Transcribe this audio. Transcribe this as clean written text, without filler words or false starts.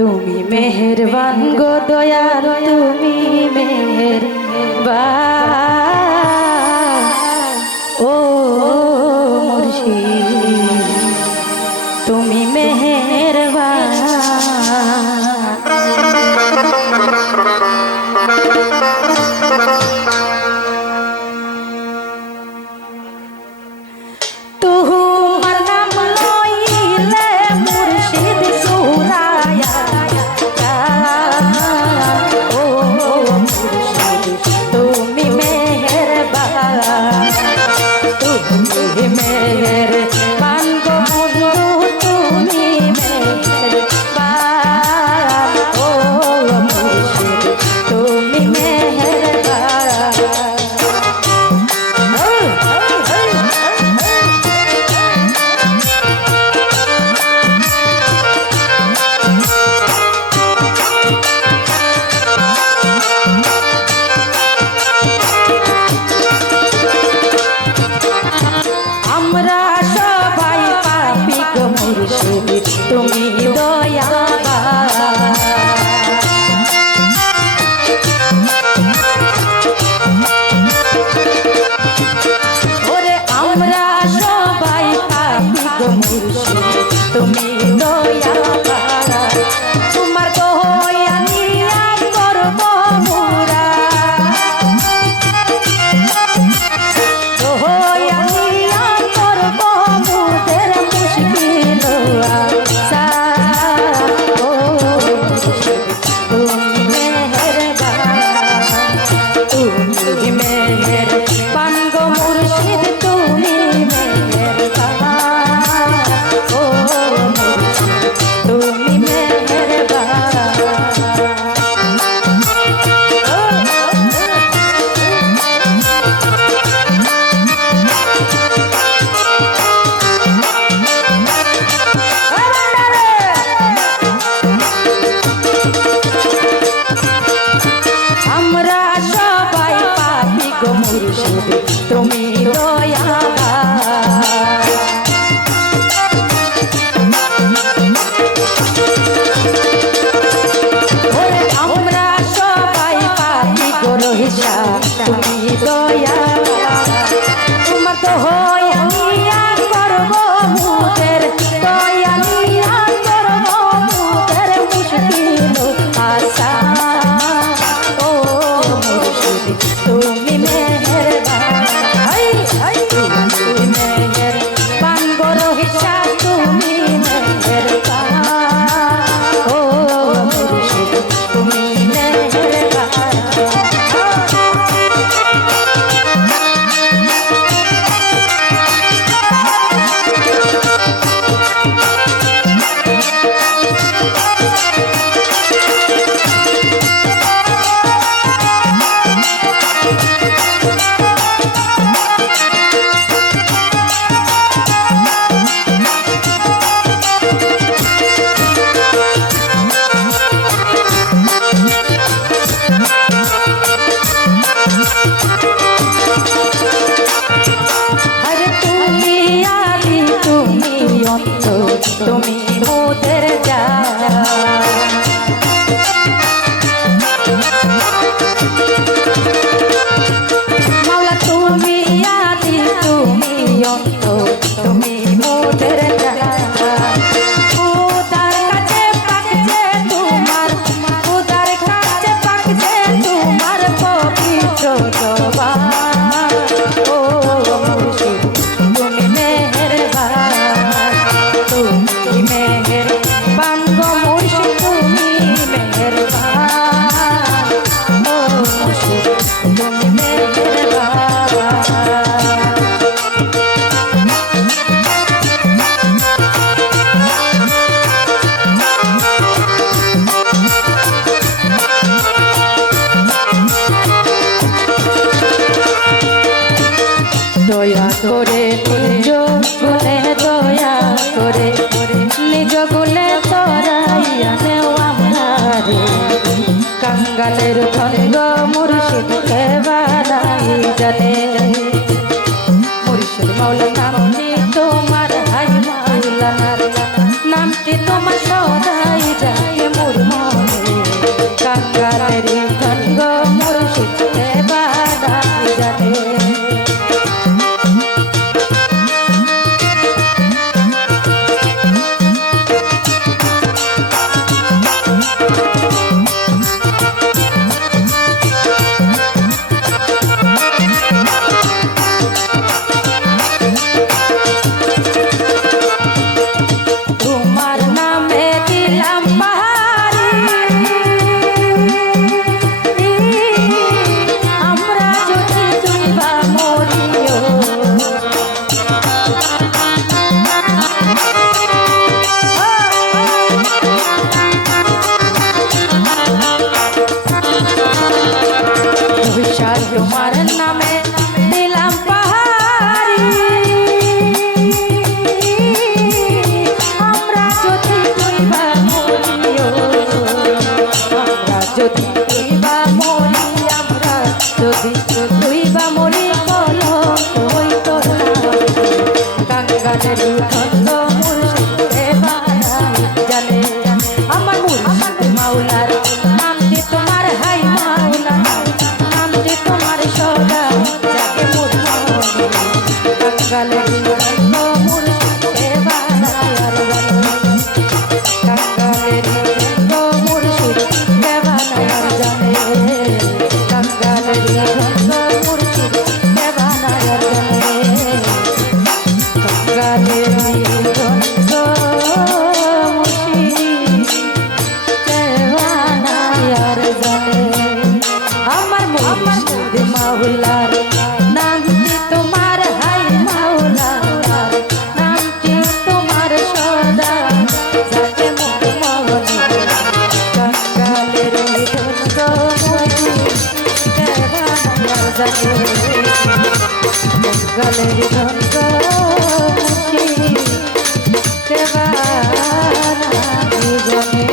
তুমি মেহেরবান গো দয়াল, তুমি মেহেরবান ও মুর্শিদ, তুমি মেহেরবান। তুমি দয়াবান, ওরে আমরা সবাই পাপী গো মুর্শিদ, তুমি দয়াবান। তোমার দয়া নিয়া করব মোরা, দয়া নিয়া করব মোদের মুশকিল আসা। ও তুমি মেহেরবান, তুমি মেহেরবান গো মুর্শিদ, তুমি মেহেরবান ও মুর্শিদ, তুমি মেহেরবান। আমরা সবাই পাপী গো মুর্শিদ, তুমি দয়াবান। ওরে আমরা সবাই পাপী গো রহিসা, তুমি দয়াবান। তোমার তো হইয়া নিয়া করব মুদের, দয়া নিয়া করব মুদের মুশকিল আসা। ও মুর্শিদ তুমি মেহেরবান, তুমি মেহেরবান গো রহিসা, তুমি মেহেরবান ও মুর্শিদ, তুমি মেহেরবান। আরে তুমি আদি, তুমি অন্ত, তুমি মোদের জান। মাওলা তুমি আদি, তুমি অন্ত, তুমি মোদের জান। খোদার কাছে পাকছে তোমার, খোদার কাছে পাকছে তোমার পবিত্র জবান। ও মুর্শিদ তুমি মেহেরবান, তুমি মেহেরবান গো মুর্শিদ, তুমি মেহেরবান ও মুর্শিদ, তুমি মেহেরবান। দয়া করে নিজ গুণে, দয়া করে নিজ গুণে তরাইয়া নেও আমারে। কাঙ্গালের ধন্য মুর্শিদ কে বানাই জানে, মুর্শিদ মাওলানা নামটি তোমার, হাই মাওলানার নামটি তোমার সদাই যায়। কাঙ্গালের ধন্য মুর্শিদে বানাই জানে আমার মুর্শিদ মাওলার নামটি তোমার হাই মাওলা নামটি তোমার সদা যাকে মোর মনে কাঙ্গালের ধন্য মুর্শিদে বানাই আর জানে কাঙ্গালের ধন্য মুর্শিদে বানাই আর জানে কাঙ্গালের ধন্য মুর্শিদে বানাই আর জানে কাঙ্গালের ধন্য মুর্শিদে বানাই আর জানে আমার মুর্শিদ মাওলার নামটি তোমার হাই মাওলা নামটি তোমার সদা যাকে মুখ মনে কাঙ্গালের ধন্য মুর্শিদে বানাই আর জানে কাঙ্গালের ধন্য মুর্শিদে বানাই জানে